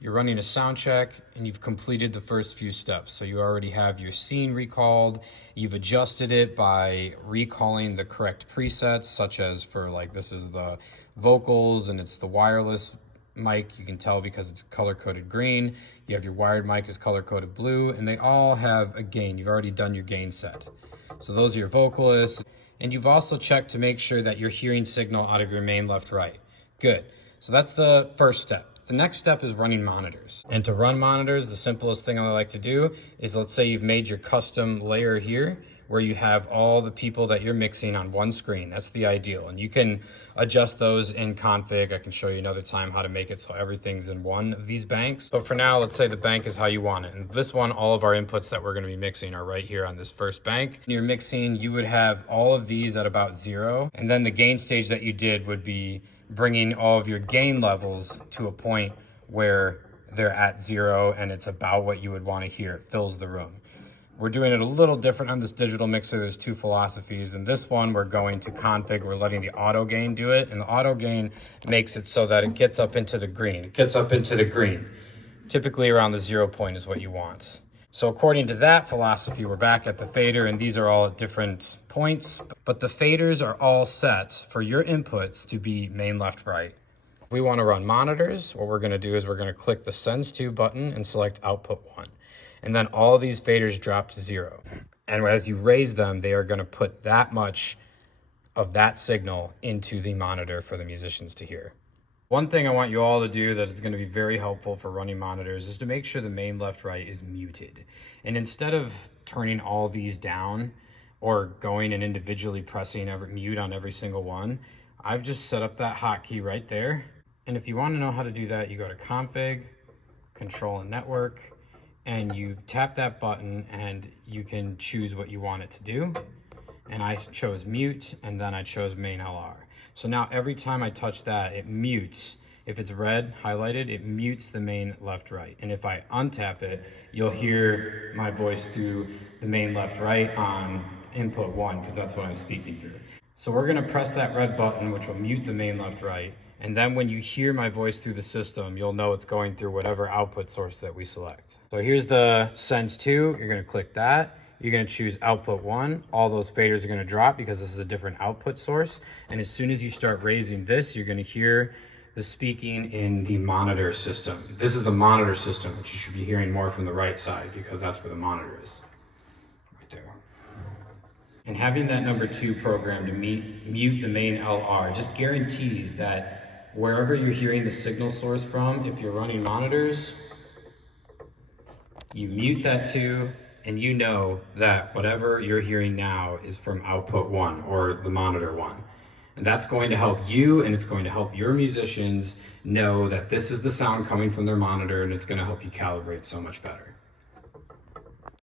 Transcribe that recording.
You're running a sound check and you've completed the first few steps. So you already have your scene recalled. You've adjusted it by recalling the correct presets, such as for like, this is the vocals and it's the wireless mic. You can tell because it's color coded green. You have your wired mic is color coded blue, and they all have a gain. You've already done your gain set. So those are your vocalists. And you've also checked to make sure that you're hearing signal out of your main left right. Good. So that's the first step. The next step is running monitors. And to run monitors, the simplest thing I like to do is, let's say you've made your custom layer here where you have all the people that you're mixing on one screen. That's the ideal. And you can adjust those in config. I can show you another time how to make it so everything's in one of these banks. But for now, let's say the bank is how you want it. And this one, all of our inputs that we're gonna be mixing are right here on this first bank. When you're mixing, you would have all of these at about 0. And then the gain stage that you did would be bringing all of your gain levels to a point where they're at 0 and it's about what you would want to hear. It fills the room. We're doing it a little different on this digital mixer. There's 2 philosophies. In this one, we're going to config. We're letting the auto gain do it. And the auto gain makes it so that it gets up into the green. It gets up into the green. Typically around the 0 point is what you want. So according to that philosophy, we're back at the fader, and these are all at different points, but the faders are all set for your inputs to be main left right. If we want to run monitors, what we're going to do is we're going to click the sends to button and select output 1. And then all of these faders drop to 0. And as you raise them, they are going to put that much of that signal into the monitor for the musicians to hear. One thing I want you all to do that is going to be very helpful for running monitors is to make sure the main left right is muted. And instead of turning all these down or going and individually pressing every mute on every single one, I've just set up that hotkey right there. And if you want to know how to do that, you go to config, control and network, and you tap that button and you can choose what you want it to do. And I chose mute, and then I chose main LR. So now every time I touch that, it mutes. If it's red highlighted, it mutes the main left right. And if I untap it, you'll hear my voice through the main left right on input 1, because that's what I'm speaking through. So we're gonna press that red button, which will mute the main left right. And then when you hear my voice through the system, you'll know it's going through whatever output source that we select. So here's the sends to, you're gonna click that. You're gonna choose output 1. All those faders are gonna drop because this is a different output source. And as soon as you start raising this, you're gonna hear the speaking in the monitor system. This is the monitor system, which you should be hearing more from the right side because that's where the monitor is, right there. And having that number 2 program to mute the main LR just guarantees that wherever you're hearing the signal source from, if you're running monitors, you mute that 2, and you know that whatever you're hearing now is from output 1 or the monitor 1. And that's going to help you, and it's going to help your musicians know that this is the sound coming from their monitor, and it's going to help you calibrate so much better.